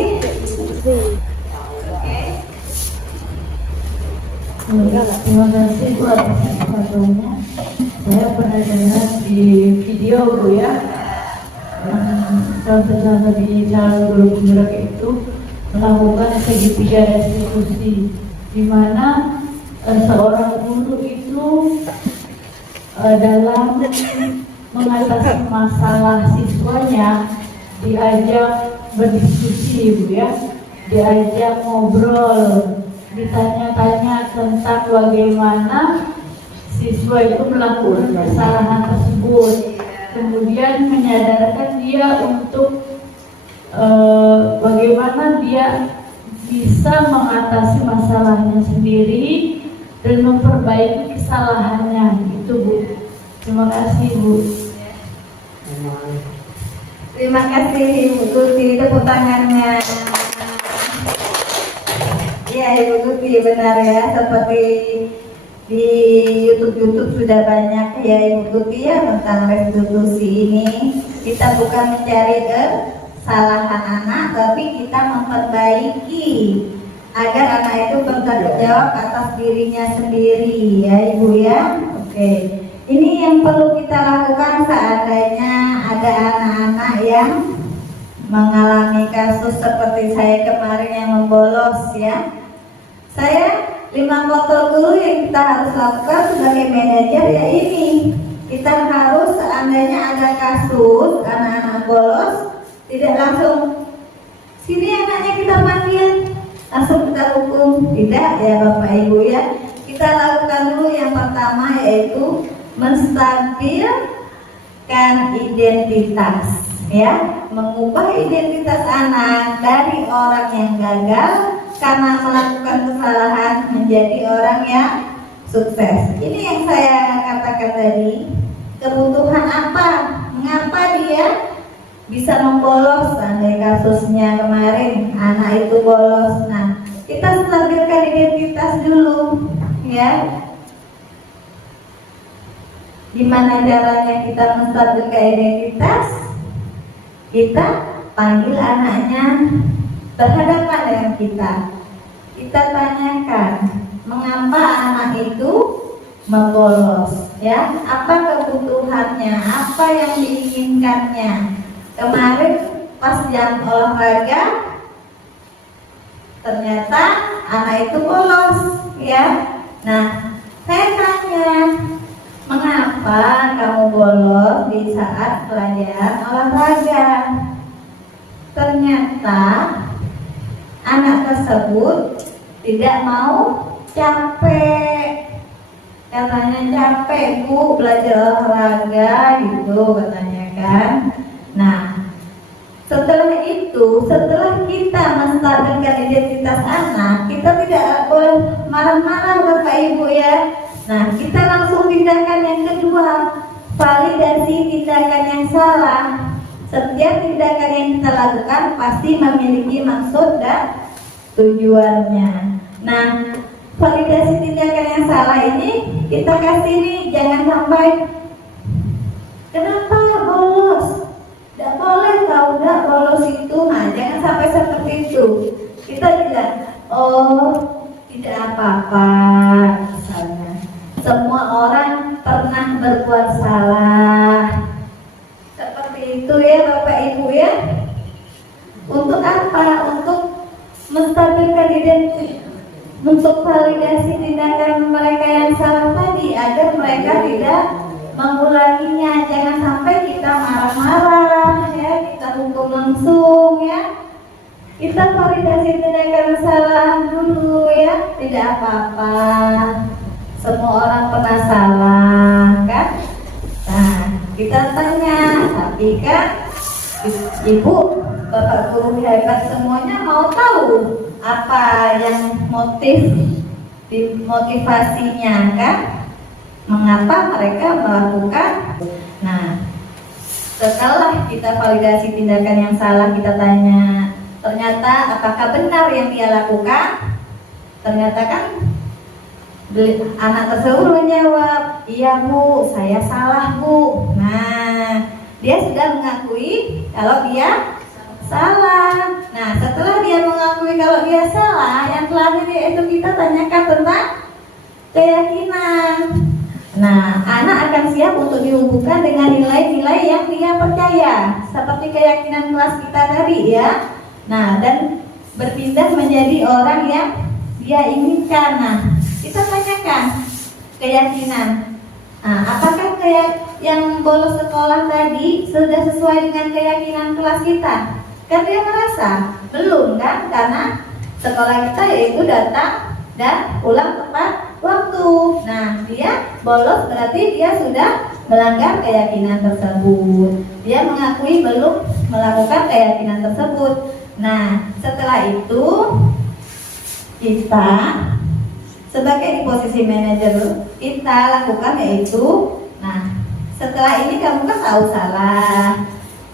Oke. Terima kasih buat kesempatan. Saya pernah dengar di video Bu ya, salah di calon guru mereka itu melakukan segitiga restitusi, di mana seorang guru itu dalam mengatasi masalah siswanya diajak berdiskusi Bu ya, diajak ngobrol, ditanya-tanya tentang bagaimana siswa itu melakukan kesalahan tersebut, kemudian menyadarkan dia untuk bagaimana dia bisa mengatasi masalahnya sendiri dan memperbaiki kesalahannya. Itu Bu. Terima kasih Bu. Terima kasih Ibu Tuti, tepuk tangannya. Iya Ibu Tuti, benar ya, seperti di YouTube sudah banyak ya Ibu Tuti ya tentang restitusi ini. Kita bukan mencari kesalahan anak, tapi kita memperbaiki agar anak itu bertanggung jawab atas dirinya sendiri ya Ibu ya. Oke, ini yang perlu kita lakukan seandainya ada anak-anak yang mengalami kasus seperti saya kemarin yang membolos ya. Saya 5 faktor dulu yang kita harus lakukan sebagai manajer ya ini. Kita harus seandainya ada kasus anak-anak bolos, tidak langsung sini anaknya kita panggil langsung kita hukum, tidak ya Bapak Ibu ya. Kita lakukan dulu yang pertama yaitu menstabilkan identitas ya, mengubah identitas anak dari orang yang gagal karena melakukan kesalahan menjadi orang yang sukses. Ini yang saya katakan tadi, kebutuhan apa, mengapa dia bisa membolos. Andai kasusnya kemarin anak itu bolos, nah kita stabilkan identitas dulu ya. Gimana caranya kita menstabilkan identitas? Kita panggil anaknya berhadapan dengan kita. Kita tanyakan mengapa anak itu membolos ya, apa kebutuhannya, apa yang diinginkannya. Kemarin pas jam olahraga ternyata anak itu bolos ya. Nah saya tanya, mengapa kamu bolos di saat pelajaran olahraga? Ternyata anak tersebut tidak mau capek. Katanya capek Bu belajar olahraga gitu katanya kan. Nah setelah itu, setelah kita menstabilkan identitas anak, kita tidak boleh marah-marah Bapak Ibu ya. Nah kita langsung tindakan yang kedua, validasi tindakan yang salah. Setiap tindakan yang kita lakukan pasti memiliki maksud dan tujuannya. Nah, validasi tindakan yang salah ini kita kasih nih, jangan sampai kenapa bolos? Tidak boleh tahu tidak bolos itu. Nah, jangan sampai seperti itu. Kita bilang, oh tidak apa-apa misalnya. Semua orang pernah berbuat salah. Itu ya Bapak Ibu ya. Untuk apa? Untuk menstabilkan identitas, untuk validasi tindakan mereka yang salah tadi agar mereka tidak mengulanginya. Jangan sampai kita marah-marah ya, kita hukum langsung ya. Kita validasi tindakan salah dulu ya. Tidak apa-apa, semua orang pernah salah kan. Nah kita tanya, tapi kan Ibu, Bapak guru hebat semuanya mau tahu apa yang motivasinya kan? Mengapa mereka melakukan? Nah, setelah kita validasi tindakan yang salah, kita tanya, ternyata apakah benar yang dia lakukan? Ternyata kan anak tersebut menjawab, iya Bu, saya salah Bu. Nah, dia sudah mengakui kalau dia salah. Nah, setelah dia mengakui kalau dia salah, yang terakhir yaitu kita tanyakan tentang keyakinan. Nah, anak akan siap untuk dihubungkan dengan nilai-nilai yang dia percaya, seperti keyakinan kelas kita tadi ya. Nah, dan berpindah menjadi orang yang dia inginkan. Nah, kita tanyakan keyakinan. Nah, apakah yang bolos sekolah tadi sudah sesuai dengan keyakinan kelas kita? Kan dia merasa belum kan, karena sekolah kita yaitu datang dan pulang tepat waktu. Nah, dia bolos berarti dia sudah melanggar keyakinan tersebut. Dia mengakui belum melakukan keyakinan tersebut. Nah, setelah itu kita sebagai di posisi manajer kita lakukan yaitu, nah setelah ini kamu kan tahu salah,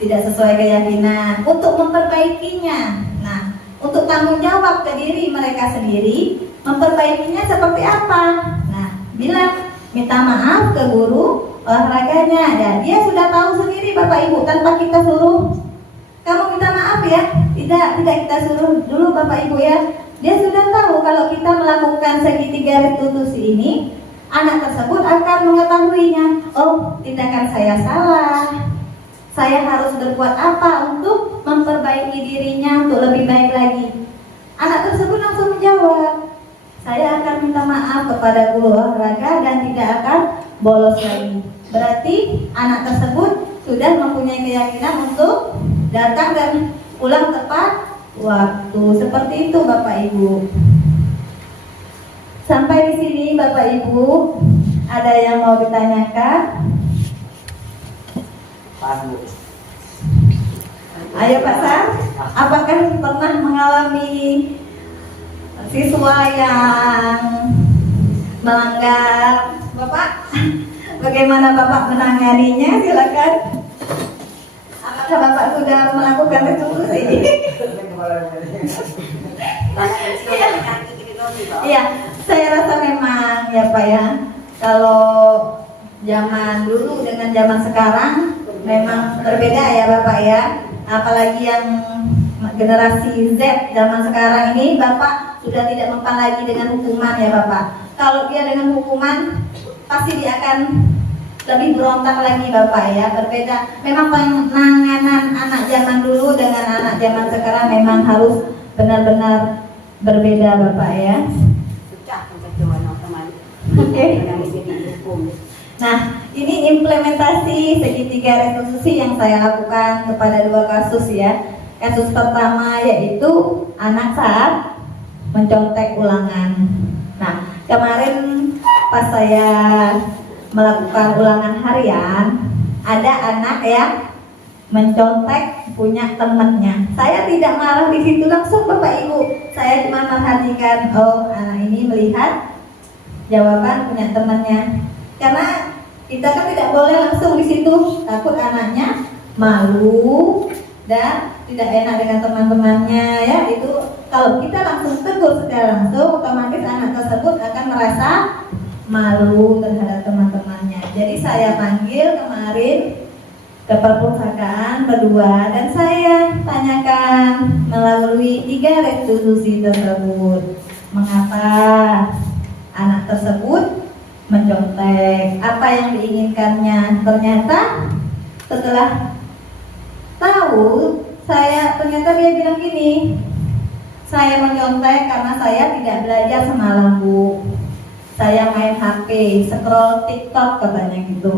tidak sesuai keyakinan, untuk memperbaikinya. Nah, untuk tanggung jawab ke diri mereka sendiri, memperbaikinya seperti apa? Nah, bilang minta maaf ke guru olahraganya, dan dia sudah tahu sendiri Bapak Ibu tanpa kita suruh. Kamu minta maaf ya, tidak kita suruh dulu Bapak Ibu ya. Dia sudah tahu kalau kita melakukan segitiga restitusi ini, anak tersebut akan mengetahuinya. Oh, tindakan saya salah. Saya harus berbuat apa untuk memperbaiki dirinya untuk lebih baik lagi. Anak tersebut langsung menjawab, saya akan minta maaf kepada guru olahraga dan tidak akan bolos lagi. Berarti anak tersebut sudah mempunyai keyakinan untuk datang dan pulang tepat waktu. Seperti itu Bapak Ibu. Sampai di sini Bapak Ibu, ada yang mau ditanyakan? Ayo Pak Sam, apakah pernah mengalami siswa yang melanggar? Bapak, bagaimana Bapak menanganinya? Silakan. Apakah Bapak sudah melakukan restitusi? Iya, saya rasa memang ya Pak ya, kalau zaman dulu dengan zaman sekarang memang berbeda ya Bapak ya. Apalagi yang generasi Z zaman sekarang ini, Bapak sudah tidak mempan lagi dengan hukuman ya Bapak. Kalau dia dengan hukuman, pasti dia akan lebih berontak lagi Bapak ya. Berbeda, memang penanganan anak zaman dulu dengan anak zaman sekarang memang harus benar-benar berbeda Bapak ya. Oke. Nah, ini implementasi segitiga restitusi yang saya lakukan kepada 2 kasus ya. Kasus pertama yaitu anak saat mencontek ulangan. Nah, kemarin pas saya melakukan ulangan harian, ada anak yang mencontek punya temannya. Saya tidak marah di situ langsung Bapak Ibu. Saya cuma perhatikan, oh anak ini melihat jawaban punya temannya. Karena kita kan tidak boleh langsung di situ, takut anaknya malu dan tidak enak dengan teman-temannya ya. Itu kalau kita langsung tegur secara langsung, otomatis anak tersebut akan merasa malu terhadap teman-temannya. Jadi saya panggil kemarin ke perpustakaan berdua dan saya tanyakan melalui 3 restitusi tersebut, mengapa anak tersebut mencontek, apa yang diinginkannya. Ternyata setelah tahu, ternyata dia bilang gini, saya mencontek karena saya tidak belajar semalam Bu. Saya main HP, scroll TikTok katanya gitu.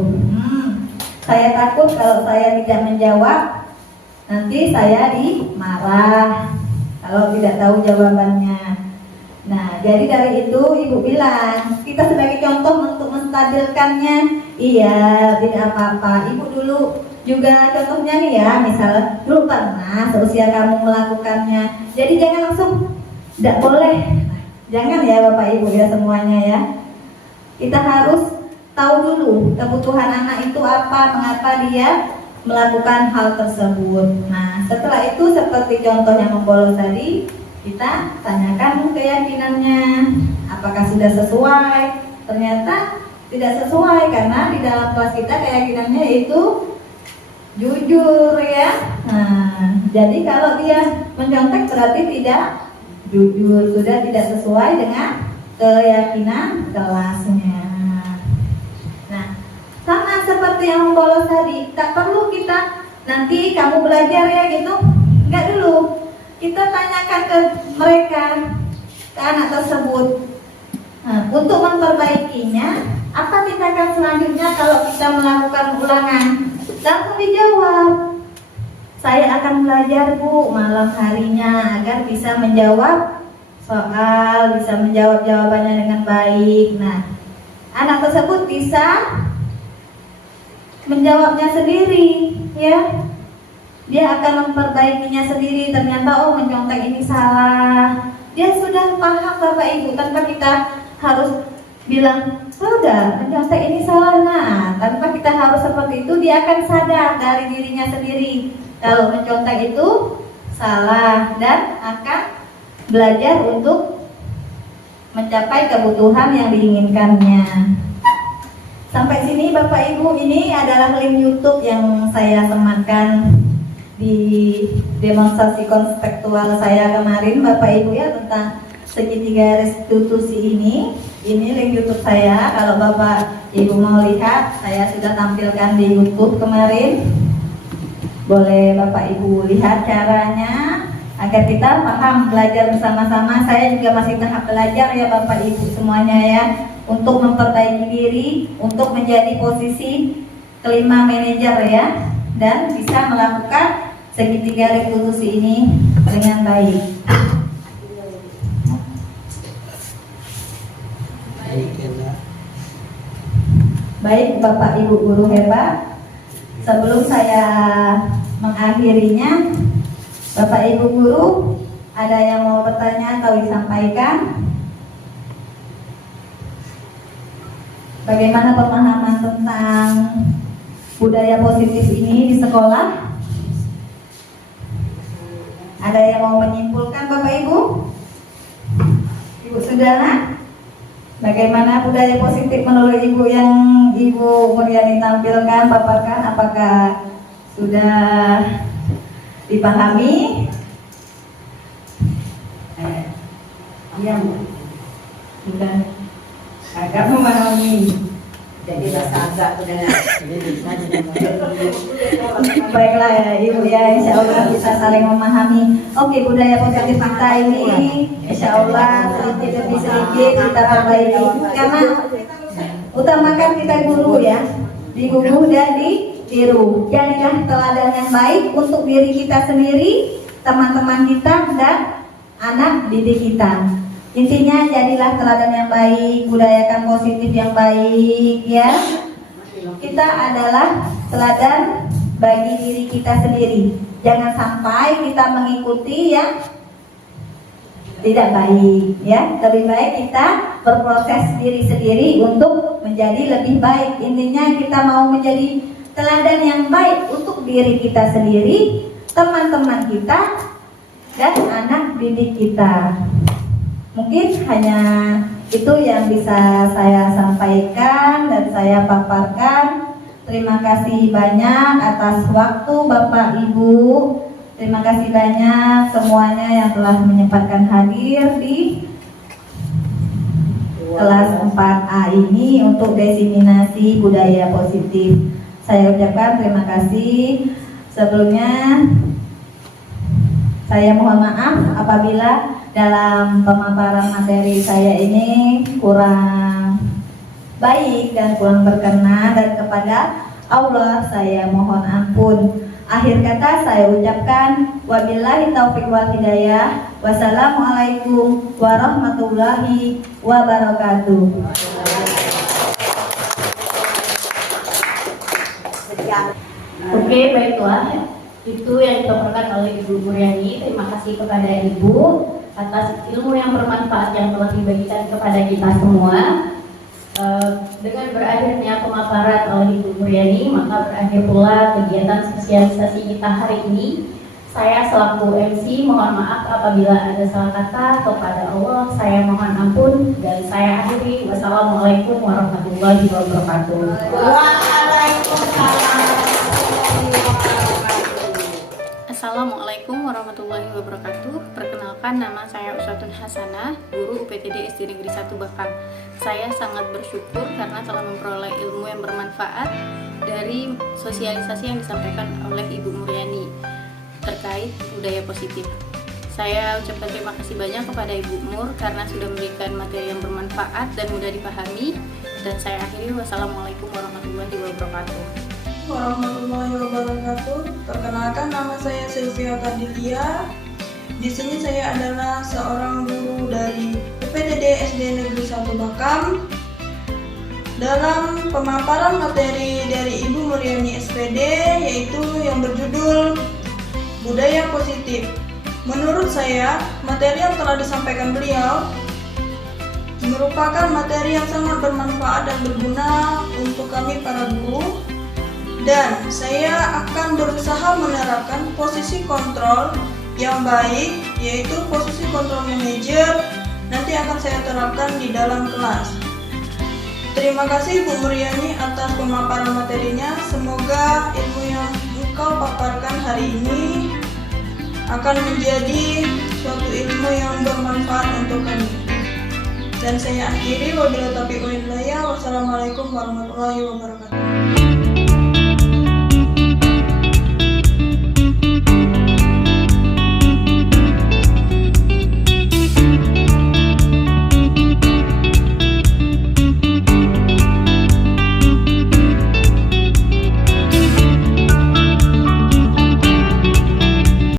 Saya takut kalau saya tidak menjawab, nanti saya dimarah kalau tidak tahu jawabannya. Nah, jadi dari itu Ibu bilang, kita sebagai contoh untuk menstabilkannya. Iya, tidak apa-apa. Ibu dulu juga contohnya nih ya, misal dulu pernah seusia kamu melakukannya. Jadi jangan langsung, tidak boleh. Jangan ya Bapak Ibu ya semuanya ya. Kita harus tahu dulu kebutuhan anak itu apa, mengapa dia melakukan hal tersebut. Nah, setelah itu seperti contoh yang membolos tadi, kita tanyakan keyakinannya, apakah sudah sesuai. Ternyata tidak sesuai karena di dalam kelas kita keyakinannya itu jujur ya. Nah, jadi kalau dia mencontek berarti tidak jujur, sudah tidak sesuai dengan keyakinan kelasnya. Nah, sama seperti yang membolos tadi, tak perlu kita nanti kamu belajar ya gitu, enggak dulu. Kita tanyakan ke mereka, ke anak tersebut. Nah, untuk memperbaikinya, apa tindakan selanjutnya kalau kita melakukan ulangan? Langsung dijawab, saya akan belajar Bu malam harinya agar bisa menjawab soal, bisa menjawab jawabannya dengan baik. Nah, anak tersebut bisa menjawabnya sendiri ya. Dia akan memperbaikinya sendiri. Ternyata oh mencontek ini salah. Dia sudah paham Bapak Ibu tanpa kita harus bilang sudah mencontek ini salah. Nah, Nah, tanpa kita harus seperti itu, dia akan sadar dari dirinya sendiri kalau mencontek itu salah dan akan belajar untuk mencapai kebutuhan yang diinginkannya. Sampai sini Bapak Ibu, ini adalah link YouTube yang saya sematkan di demonstrasi konseptual saya kemarin Bapak Ibu ya, tentang segitiga restitusi ini. Ini link YouTube saya, kalau Bapak Ibu mau lihat, saya sudah tampilkan di YouTube kemarin. Boleh Bapak Ibu lihat caranya agar kita paham, belajar bersama-sama. Saya juga masih tahap belajar ya Bapak Ibu semuanya ya, untuk memperbaiki diri, untuk menjadi posisi kelima manajer ya, dan bisa melakukan segitiga restitusi ini dengan baik. Baik Bapak Ibu guru hebat, sebelum saya mengakhirinya, Bapak Ibu guru ada yang mau bertanya atau disampaikan? Bagaimana pemahaman tentang budaya positif ini di sekolah? Ada yang mau menyimpulkan Bapak Ibu? Ibu Sudana? Bagaimana budaya positif menurut Ibu yang Ibu Muryani tampilkan, paparkan? Apakah sudah dipahami? Iya, Bu. Sudah agak memahami. Jadi rasa agak udah Baiklah ya Ibu ya, insya Allah kita saling memahami. Oke, budaya positif kita ini insya Allah sedikit demi sedikit kita perbaiki, karena utamakan kita guru ya, diguguh dan ditiru. Jadilah teladan yang baik untuk diri kita sendiri, teman-teman kita, dan anak didik kita. Intinya jadilah teladan yang baik, budayakan positif yang baik ya. Kita adalah teladan bagi diri kita sendiri. Jangan sampai kita mengikuti yang tidak baik ya. Lebih baik kita berproses diri sendiri untuk menjadi lebih baik. Intinya kita mau menjadi teladan yang baik untuk diri kita sendiri, teman-teman kita, dan anak didik kita. Mungkin hanya itu yang bisa saya sampaikan dan saya paparkan. Terima kasih banyak atas waktu Bapak Ibu. Terima kasih banyak semuanya yang telah menyempatkan hadir di kelas 4A ini untuk diseminasi budaya positif. Saya ucapkan terima kasih. Sebelumnya saya mohon maaf apabila dalam pemaparan materi saya ini kurang baik dan kurang berkenan, dan kepada Allah saya mohon ampun. Akhir kata saya ucapkan wabillahi taufiq wal hidayah. Wassalamualaikum warahmatullahi wabarakatuh. Oke, baiklah. Itu yang dipaparkan oleh Ibu Muryani. Terima kasih kepada Ibu atas ilmu yang bermanfaat yang telah dibagikan kepada kita semua. Dengan berakhirnya pemaparan oleh Ibu Muryani, maka berakhir pula kegiatan sosialisasi kita hari ini. Saya selaku MC mohon maaf apabila ada salah kata. Kepada Allah saya mohon ampun, dan saya akhiri. Wassalamualaikum warahmatullahi wabarakatuh. Assalamualaikum warahmatullahi wabarakatuh. Perkenalkan, nama saya Usatun Hasanah, guru UPTD SD Negeri 1 Bakam. Saya sangat bersyukur karena telah memperoleh ilmu yang bermanfaat dari sosialisasi yang disampaikan oleh Ibu Muryani terkait budaya positif. Saya ucapkan terima kasih banyak kepada Ibu Mur karena sudah memberikan materi yang bermanfaat dan mudah dipahami. Dan saya akhiri, wassalamualaikum warahmatullahi wabarakatuh. Warahmatullahi wabarakatuh. Perkenalkan, nama saya Sylvia Kardilia. Di sini saya adalah seorang guru dari UPTD SD Negeri 1 Bakam. Dalam pemaparan materi dari Ibu Muryani SPD, yaitu yang berjudul Budaya Positif. Menurut saya, materi yang telah disampaikan beliau merupakan materi yang sangat bermanfaat dan berguna untuk kami para guru, dan saya akan berusaha menerapkan posisi kontrol yang baik, yaitu posisi kontrol manajer, nanti akan saya terapkan di dalam kelas. Terima kasih Bu Muriani atas pemaparan materinya. Semoga ilmu yang engkau paparkan hari ini akan menjadi suatu ilmu yang bermanfaat untuk kami. Dan saya akhiri, wabillahi taufiq wal hidayah. Wassalamualaikum warahmatullahi wabarakatuh.